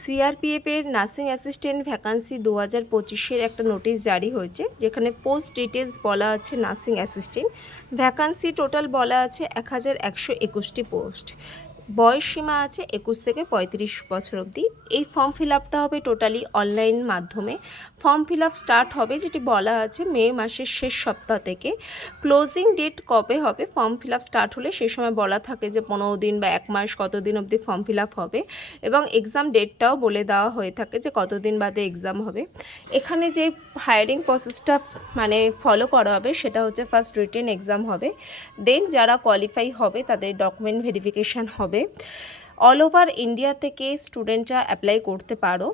সিআরপিএফের nursing assistant vacancy 2025-এর একটা notice জারি হয়েছে, যেখানে পোস্ট ডিটেলস বলা আছে নার্সিং অ্যাসিস্ট্যান্ট ভ্যাকান্সি টোটাল বলা আছে 1121টি পোস্ট। বয়স সীমা আছে 21 থেকে 35 বছর অবধি। এই ফর্ম ফিল আপটা হবে টোটালি অনলাইন মাধ্যমে। ফর্ম ফিল আপ স্টার্ট হবে যেটি বলা আছে মে মাসের শেষ সপ্তাহ থেকে। ক্লোজিং ডেট কবে হবে ফর্ম ফিল আপ স্টার্ট হলে সেই সময় বলা থাকে যে 15 দিন বা 1 মাস কতদিন অবধি ফর্ম ফিল আপ হবে, এবং এক্সাম ডেটটাও বলে দেওয়া হয়ে থাকে যে কতদিন বাদে এক্সাম হবে। এখানে যে হায়ারিং প্রসেসটা মানে ফলো করা হবে সেটা হচ্ছে ফার্স্ট রিটেন এক্সাম হবে, দেন যারা কোয়ালিফাই হবে তাদের ডকুমেন্ট ভেরিফিকেশান হবে। অল ওভার ইন্ডিয়া থেকে স্টুডেন্টরা অ্যাপ্লাই করতে পারো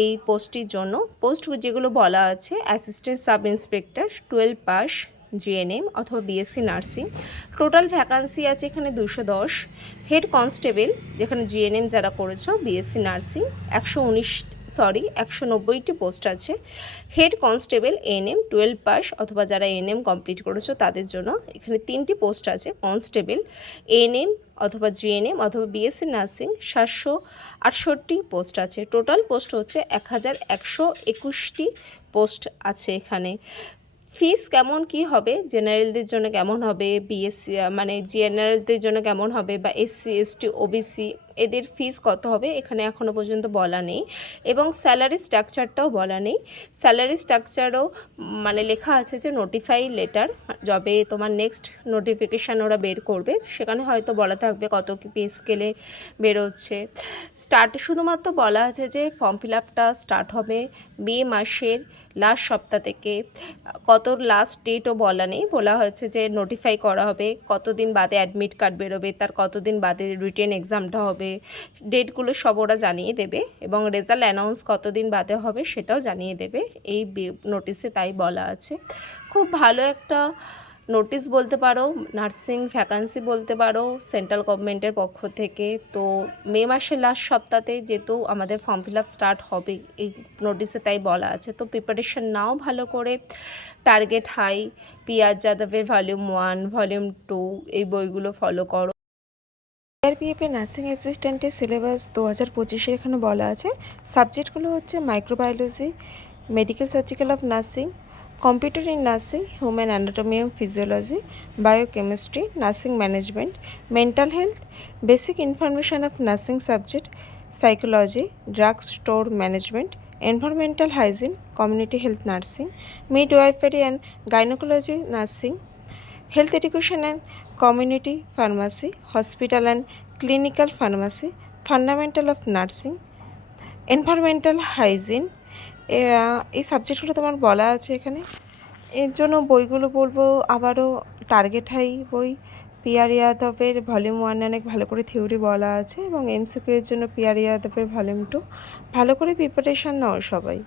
এই পোস্টটির জন্য। পোস্ট যেগুলো বলা আছে assistant sub inspector 12 pass GNM অথবা বিএসসি নার্সিং। টোটাল ভ্যাকান্সি আছে এখানে 210। হেড কনস্টেবল যেখানে জিএনএম যারা করেছো বিএসসি নার্সিং 190টি পোস্ট আছে। হেড কনস্টেবল এএনএম 12 পাস অথবা যারা এএনএম কমপ্লিট করেছো তাদের জন্য এখানে 3টি পোস্ট আছে। কনস্টেবল এএনএম অথবা জিএনএম অথবা বিএসসি নার্সিং 768টি পোস্ট আছে। টোটাল পোস্ট হচ্ছে 1121টি পোস্ট আছে এখানে। ফিস কেমন কি হবে, জেনারেলদের জন্য কেমন হবে, বিএসসি মানে জেনারেলদের জন্য কেমন হবে, বা এসসি এসটি ওবিসি এদের ফিস কত হবে এখানে এখনও পর্যন্ত বলা নেই, এবং স্যালারি স্ট্রাকচারটাও বলা নেই। স্যালারি স্ট্রাকচারও মানে লেখা আছে যে নোটিফাই লেটার, যবে তোমার নেক্সট নোটিফিকেশান ওরা বের করবে সেখানে হয়তো বলা থাকবে কত কি পে স্কেলে বেরোচ্ছে। শুধুমাত্র বলা আছে যে ফর্ম ফিল আপটা স্টার্ট হবে মে মাসের লাস্ট সপ্তাহ থেকে। কত লাস্ট ডেটও বলা নেই, বলা হয়েছে যে নোটিফাই করা হবে কতদিন বাদে অ্যাডমিট কার্ড বেরোবে, তার কতদিন বাদে রিটেন এক্সামটা হবে, ডেটগুলো সব ওরা জানিয়ে দেবে, এবং রেজাল্ট অ্যানাউন্স কতদিন বাদে হবে সেটাও জানিয়ে দেবে এই নোটিশে, তাই বলা আছে। খুব ভালো একটা নোটিশ বলতে পারো, নার্সিং ভ্যাকান্সি বলতে পারো সেন্ট্রাল গভর্নমেন্টের পক্ষ থেকে। তো মে মাসের লাস্ট সপ্তাহে যেহেতু আমাদের ফর্ম ফিল আপ স্টার্ট হবে এই নোটিশে, তাই বলা আছে। তো প্রিপারেশন নাও ভালো করে। টার্গেট হাই, পিয়াজ যাদবের ভলিউম 1 ভলিউম 2 এই বইগুলো ফলো করো। সিআরপিএফের নার্সিং অ্যাসিস্ট্যান্টের সিলেবাস 2025-এর এখানে বলা আছে। সাবজেক্টগুলো হচ্ছে microbiology, medical surgical of nursing, computer in nursing, human anatomy and physiology, biochemistry, nursing management, mental health, basic information of nursing subject, psychology, drug store management, environmental hygiene, community health nursing, midwifery and gynaecology nursing, health education and community pharmacy, hospital and clinical pharmacy, fundamental of nursing, environmental hygiene. এই সাবজেক্টগুলো তোমার বলা আছে এখানে। এর জন্য বইগুলো বলবো আবারও, টার্গেট হাই বই, পিআর ইয়াদবের ভলিউম 1 অনেক ভালো করে থিওরি বলা আছে, এবং এমসিকিউ এর জন্য পিআর ইয়াদবের ভলিউম 2। ভালো করে প্রিপারেশান নাও সবাই।